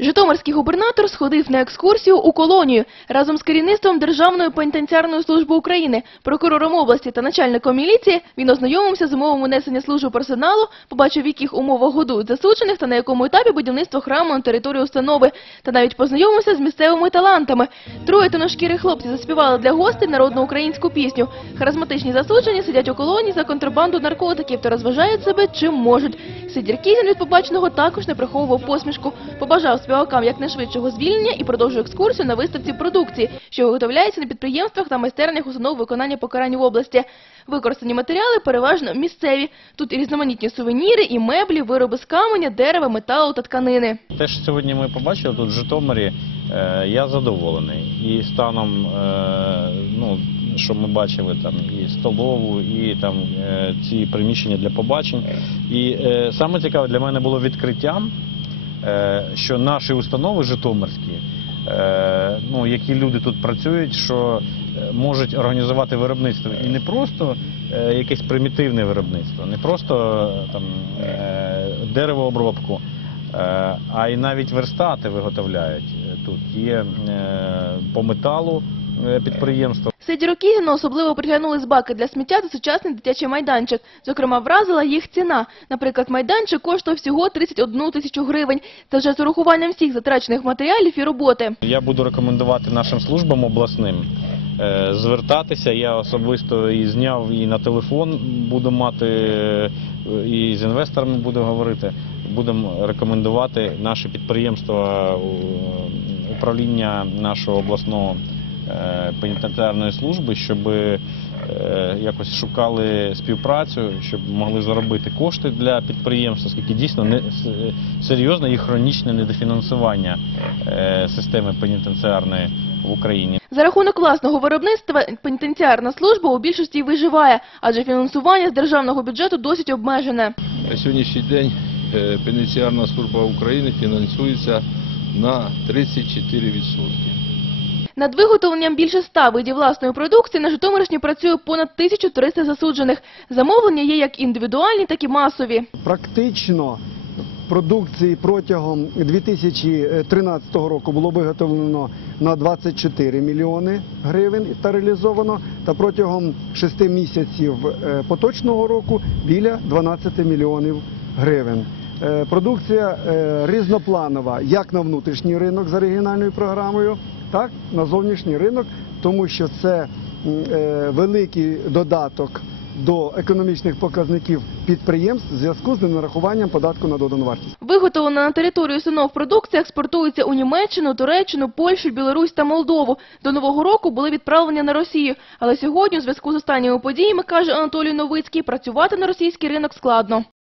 Житомирський губернатор сходив на екскурсію у колонію разом з керівництвом Державної пенітенціарної служби України, прокурором області та начальником міліції. Він ознайомився з умовами несення служби персоналу, побачив, в яких умовах годують засуджених та на якому етапі будівництво храму на території установи, та навіть познайомився з місцевими талантами. Троє тоношкірих хлопців заспівали для гостей народну українську пісню. Харизматичні засуджені сидять у колонії за контрабанду наркотиків та розважають себе чим можуть. Сидір Кізін від побаченого також не приховував посмішку. Побажав співакам якнайшвидшого звільнення і продовжує екскурсію на виставці продукції, що виготовляється на підприємствах та майстернях установ виконання покарань в області. Використані матеріали переважно місцеві. Тут і різноманітні сувеніри, і меблі, вироби з каменя, дерева, металу та тканини. Те, що сьогодні ми побачили тут в Житомирі, е, я задоволений. І станом, е, ну, що ми бачили, там і столову, і там е, ці приміщення для побачень. І саме цікаве для мене було відкриттям, що наші установи житомирські, е, ну, які люди тут працюють, що е, можуть організувати виробництво і не просто е, якесь примітивне виробництво, не просто е, там е, деревообробку, е, а й навіть верстати виготовляють е, тут. Є е, по металу е, підприємство. Сидіру особливо приглянули з баки для сміття та сучасний дитячий майданчик. Зокрема, вразила їх ціна. Наприклад, майданчик коштує всього 31 тисячу гривень. Це вже з урахуванням всіх затрачених матеріалів і роботи. Я буду рекомендувати нашим службам обласним е, звертатися. Я особисто і зняв і на телефон буду мати, е, і з інвесторами буду говорити. Будемо рекомендувати наші підприємства е, управління нашого обласного пенітенціарної служби, щоб е, якось шукали співпрацю, щоб могли заробити кошти для підприємств, оскільки дійсно не серйозне і хронічне недофінансування е, системи пенітенціарної в Україні. За рахунок власного виробництва пенітенціарна служба у більшості й виживає, адже фінансування з державного бюджету досить обмежене. На сьогоднішній день е, пенітенціарна служба України фінансується на 34%. Над виготовленням більше ста видів власної продукції на Житомирщині працює понад 1300 засуджених. Замовлення є як індивідуальні, так і масові. Практично продукції протягом 2013 року було виготовлено на 24 мільйони гривень та реалізовано, та протягом 6 місяців е, поточного року біля 12 мільйонів гривень. Е, Продукція е, різнопланова як на внутрішній ринок за регіональною програмою, так і на зовнішній ринок, тому що це е, великий додаток до економічних показників підприємств в зв'язку з ненарахуванням податку на додану вартість. Виготовлена на території установ продукція експортується у Німеччину, Туреччину, Польщу, Білорусь та Молдову. До Нового року були відправлені на Росію. Але сьогодні, у зв'язку з останніми подіями, каже Анатолій Новицький, працювати на російський ринок складно.